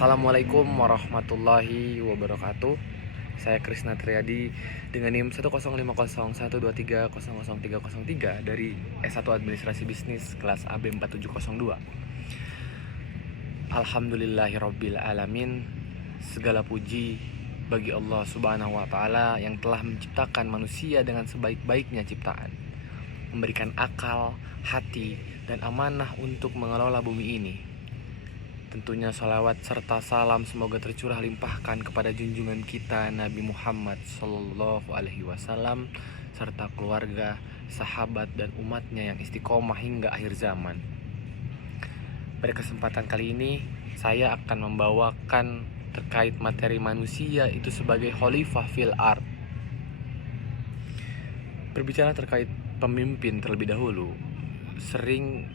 Assalamualaikum warahmatullahi wabarakatuh. Saya Krisna Triadi dengan NIM 1050123000303 dari S1 Administrasi Bisnis kelas AB 4702. Alhamdulillahirabbil alamin. Segala puji bagi Allah Subhanahu wa taala yang telah menciptakan manusia dengan sebaik-baiknya ciptaan, memberikan akal, hati, dan amanah untuk mengelola bumi ini. Tentunya salawat serta salam semoga tercurah limpahkan kepada junjungan kita Nabi Muhammad Sallallahu Alaihi Wasallam serta keluarga, sahabat, dan umatnya yang istiqomah hingga akhir zaman. Pada kesempatan kali ini saya akan membawakan terkait materi manusia itu sebagai khalifah fil ard. Berbicara terkait pemimpin terlebih dahulu, sering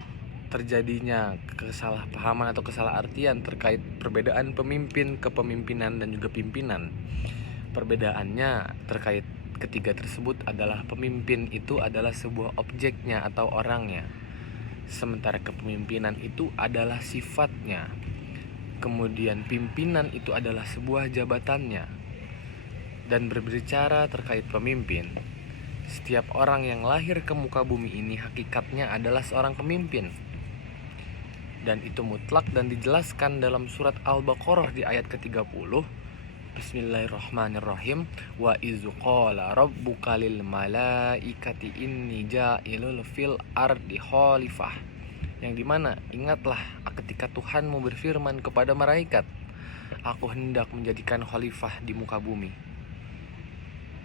terjadinya kesalahpahaman atau kesalahartian terkait perbedaan pemimpin, kepemimpinan, dan juga pimpinan. Perbedaannya terkait ketiga tersebut adalah pemimpin itu adalah sebuah objeknya atau orangnya, sementara kepemimpinan itu adalah sifatnya. Kemudian pimpinan itu adalah sebuah jabatannya. Dan berbicara terkait pemimpin, setiap orang yang lahir ke muka bumi ini hakikatnya adalah seorang pemimpin. Dan itu mutlak dan dijelaskan dalam surat Al-Baqarah di ayat ke-30. Bismillahirrahmanirrahim. Wa izu qala rabbuka lil malaikati inni ja'ilul fil ardi khalifah. Yang dimana ingatlah ketika Tuhanmu berfirman kepada malaikat, aku hendak menjadikan khalifah di muka bumi.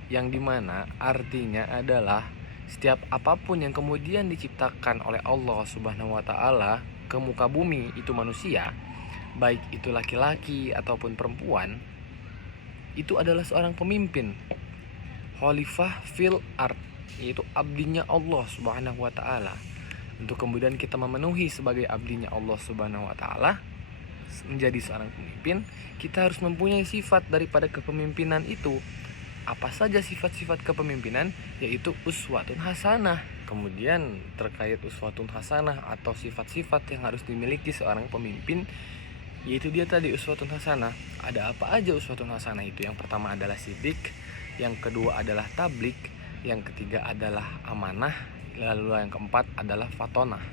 Yang dimana artinya adalah setiap apapun yang kemudian diciptakan oleh Allah Subhanahu wa taala ke muka bumi itu manusia, baik itu laki-laki ataupun perempuan, itu adalah seorang pemimpin, khalifah fil ard, yaitu abdinya Allah Subhanahu wa taala. Untuk kemudian kita memenuhi sebagai abdinya Allah Subhanahu wa taala, menjadi seorang pemimpin, kita harus mempunyai sifat daripada kepemimpinan itu. Apa saja sifat-sifat kepemimpinan? Yaitu uswatun hasanah. Kemudian terkait uswatun hasanah atau sifat-sifat yang harus dimiliki seorang pemimpin, yaitu dia tadi uswatun hasanah. Ada apa aja uswatun hasanah itu? Yang pertama adalah sidik, yang kedua adalah tablik, yang ketiga adalah amanah, lalu yang keempat adalah fatonah.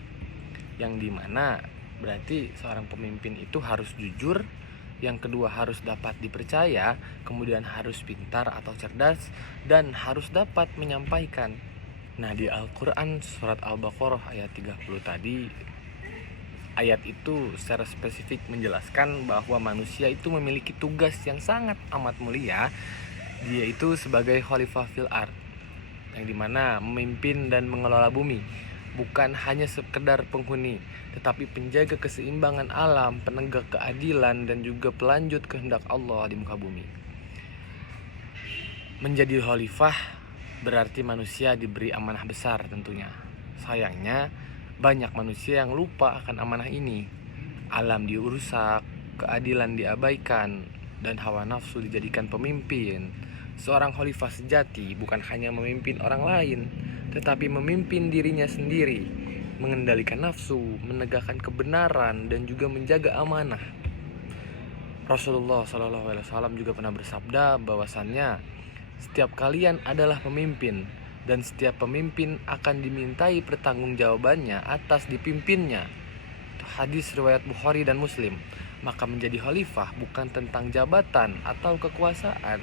Yang dimana berarti seorang pemimpin itu harus jujur, yang kedua harus dapat dipercaya, kemudian harus pintar atau cerdas, dan harus dapat menyampaikan. Nah, di Al-Quran surat Al-Baqarah ayat 30 tadi, ayat itu secara spesifik menjelaskan bahwa manusia itu memiliki tugas yang sangat amat mulia, yaitu sebagai khalifah fil ard, yang dimana memimpin dan mengelola bumi. Bukan hanya sekedar penghuni, tetapi penjaga keseimbangan alam, penegak keadilan, dan juga pelanjut kehendak Allah di muka bumi. Menjadi khalifah berarti manusia diberi amanah besar tentunya. Sayangnya banyak manusia yang lupa akan amanah ini. Alam dirusak, keadilan diabaikan, dan hawa nafsu dijadikan pemimpin. Seorang khalifah sejati bukan hanya memimpin orang lain, tetapi memimpin dirinya sendiri, mengendalikan nafsu, menegakkan kebenaran, dan juga menjaga amanah. Rasulullah SAW juga pernah bersabda bahwasannya setiap kalian adalah pemimpin, dan setiap pemimpin akan dimintai pertanggungjawabannya atas dipimpinnya. Itu hadis riwayat Bukhari dan Muslim. Maka menjadi khalifah bukan tentang jabatan atau kekuasaan,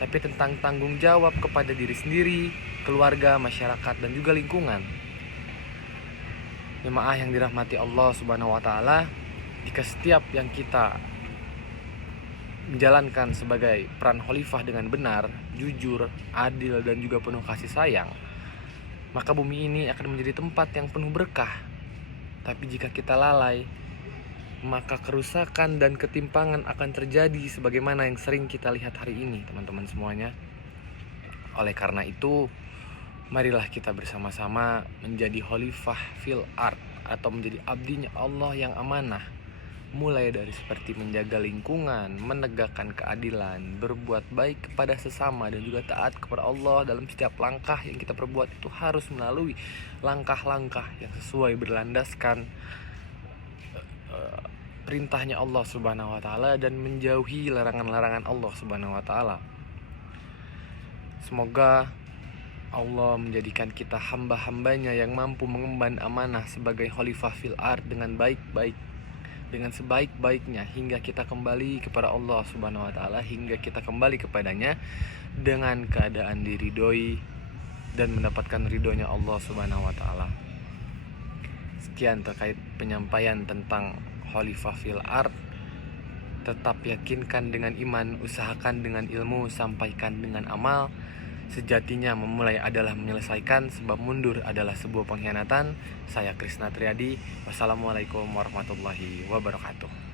tapi tentang tanggung jawab kepada diri sendiri, keluarga, masyarakat, dan juga lingkungan. Jemaah yang dirahmati Allah Subhanahu wa taala, jika setiap yang kita menjalankan sebagai peran khalifah dengan benar, jujur, adil, dan juga penuh kasih sayang, maka bumi ini akan menjadi tempat yang penuh berkah. Tapi jika kita lalai, maka kerusakan dan ketimpangan akan terjadi sebagaimana yang sering kita lihat hari ini, teman-teman semuanya. Oleh karena itu, marilah kita bersama-sama menjadi khalifah fil ard atau menjadi abdinya Allah yang amanah. Mulai dari seperti menjaga lingkungan, menegakkan keadilan, berbuat baik kepada sesama, dan juga taat kepada Allah dalam setiap langkah yang kita perbuat itu harus melalui langkah-langkah yang sesuai berlandaskan perintahnya Allah Subhanahu wa taala dan menjauhi larangan-larangan Allah Subhanahu wa taala. Semoga Allah menjadikan kita hamba-hambanya yang mampu mengemban amanah sebagai khalifah fil ard dengan baik-baik, dengan sebaik-baiknya, hingga kita kembali kepada Allah Subhanahu wa taala, hingga kita kembali kepadanya dengan keadaan diridhoi dan mendapatkan ridhonya Allah Subhanahu wa taala. Sekian terkait penyampaian tentang khalifah fil ard. Tetap yakinkan dengan iman, usahakan dengan ilmu, sampaikan dengan amal. Sejatinya memulai adalah menyelesaikan, sebab mundur adalah sebuah pengkhianatan. Saya Krisna Triadi. Wassalamualaikum warahmatullahi wabarakatuh.